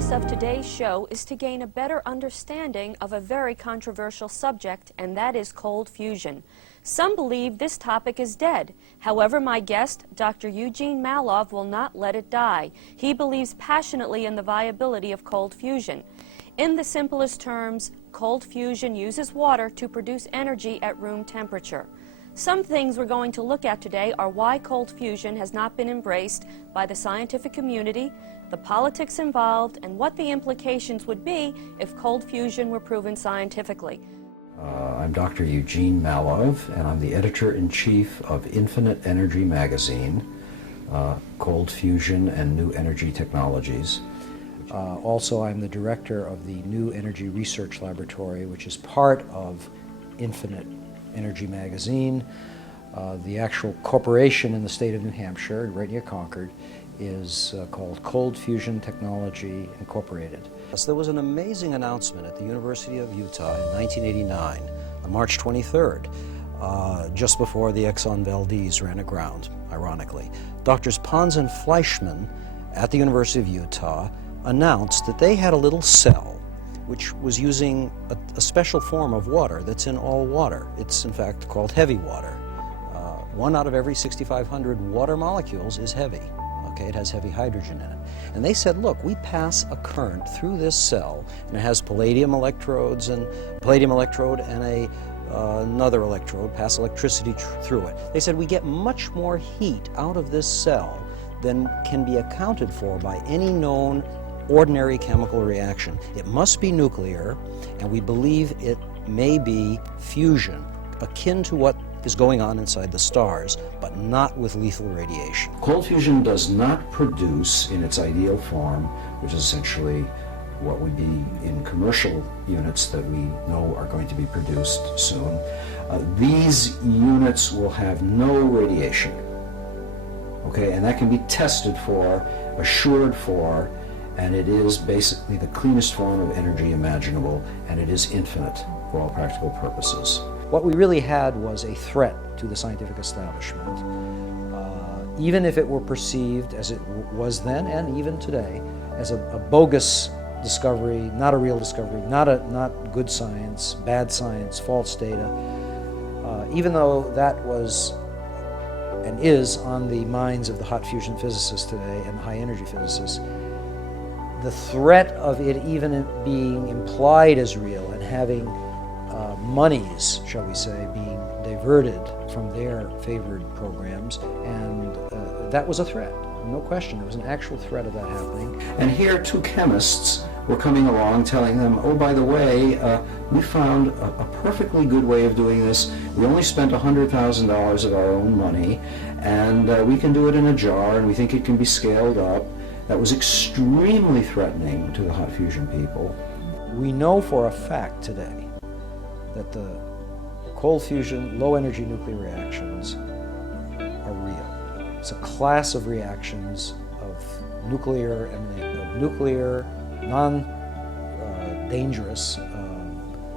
purpose of today's show is to gain a better understanding of a very controversial subject, and that is cold fusion. Some believe this topic is dead. However, my guest, Dr. Eugene Mallove, will not let it die. He believes passionately in the viability of cold fusion. In the simplest terms, cold fusion uses water to produce energy at room temperature. Some things we're going to look at today are why cold fusion has not been embraced by the scientific community, the politics involved, and what the implications would be if cold fusion were proven scientifically. I'm Dr. Eugene Mallove, and I'm the editor-in-chief of Infinite Energy magazine, Cold Fusion and New Energy Technologies. Also, I'm the director of the New Energy Research Laboratory, which is part of Infinite Energy magazine. The actual corporation in the state of New Hampshire, right near Concord, is called Cold Fusion Technology Incorporated. So there was an amazing announcement at the University of Utah in 1989, on March 23rd, just before the Exxon Valdez ran aground, ironically. Doctors Pons and Fleischman at the University of Utah announced that they had a little cell which was using a special form of water that's in all water. It's in fact called heavy water. 1 out of every 6,500 water molecules is heavy. Okay, it has heavy hydrogen in it. And they said, look, we pass a current through this cell, and it has palladium electrode and another electrode, pass electricity through it. They said we get much more heat out of this cell than can be accounted for by any known ordinary chemical reaction. It must be nuclear, and we believe it may be fusion, akin to what is going on inside the stars, but not with lethal radiation. Cold fusion does not produce, in its ideal form, which is essentially what would be in commercial units that we know are going to be produced soon. These units will have no radiation. Okay, and that can be tested for, assured for, and it is basically the cleanest form of energy imaginable, and it is infinite for all practical purposes. What we really had was a threat to the scientific establishment. Even if it were perceived, as it was then and even today, as a bogus discovery, not a real discovery, not good science, bad science, false data, even though that was and is on the minds of the hot fusion physicists today and the high energy physicists, the threat of it even being implied as real and having monies, shall we say, being diverted from their favored programs, and that was a threat. No question, there was an actual threat of that happening. And here 2 chemists were coming along telling them, oh, by the way, we found a perfectly good way of doing this. We only spent $100,000 of our own money, and we can do it in a jar, and we think it can be scaled up. That was extremely threatening to the hot fusion people. We know for a fact today that the cold fusion, low energy nuclear reactions are real. It's a class of reactions of nuclear, non-dangerous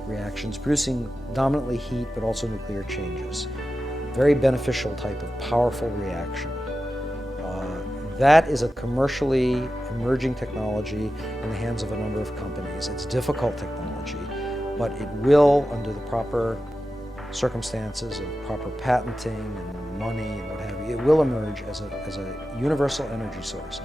reactions producing dominantly heat but also nuclear changes. Very beneficial type of powerful reaction. That is a commercially emerging technology in the hands of a number of companies. It's difficult technology, but it will, under the proper circumstances of proper patenting and money and what have you, it will emerge as a universal energy source.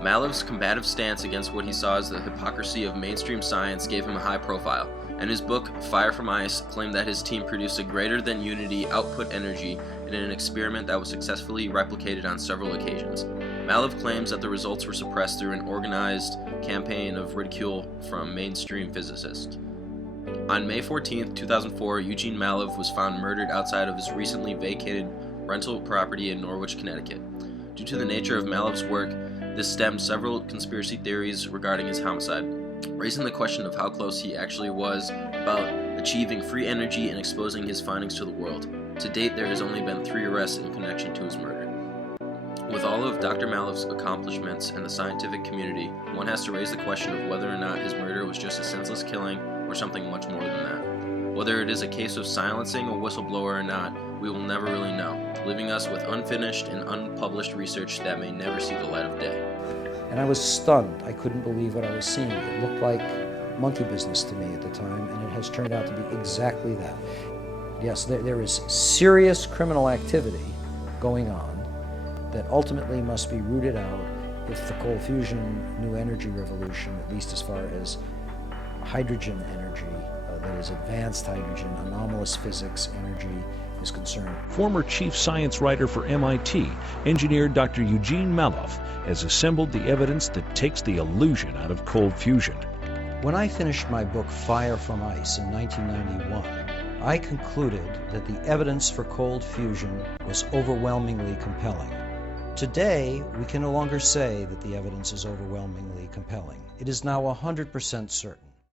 Mallove's combative stance against what he saw as the hypocrisy of mainstream science gave him a high profile, and his book, Fire from Ice, claimed that his team produced a greater than unity output energy in an experiment that was successfully replicated on several occasions. Mallove claims that the results were suppressed through an organized campaign of ridicule from mainstream physicists. On May 14, 2004, Eugene Mallove was found murdered outside of his recently vacated rental property in Norwich, Connecticut. Due to the nature of Mallove's work, this stemmed several conspiracy theories regarding his homicide, raising the question of how close he actually was about achieving free energy and exposing his findings to the world. To date, there has only been 3 arrests in connection to his murder. With all of Dr. Mallove's accomplishments in the scientific community, one has to raise the question of whether or not his murder was just a senseless killing or something much more than that. Whether it is a case of silencing a whistleblower or not, we will never really know, leaving us with unfinished and unpublished research that may never see the light of day. And I was stunned. I couldn't believe what I was seeing. It looked like monkey business to me at the time, and it has turned out to be exactly that. Yes, there is serious criminal activity going on that ultimately must be rooted out if the cold fusion new energy revolution, at least as far as hydrogen energy, that is advanced hydrogen, anomalous physics energy is concerned. Former chief science writer for MIT, engineer Dr. Eugene Mallove has assembled the evidence that takes the illusion out of cold fusion. When I finished my book Fire from Ice in 1991, I concluded that the evidence for cold fusion was overwhelmingly compelling. Today, we can no longer say that the evidence is overwhelmingly compelling. It is now 100% certain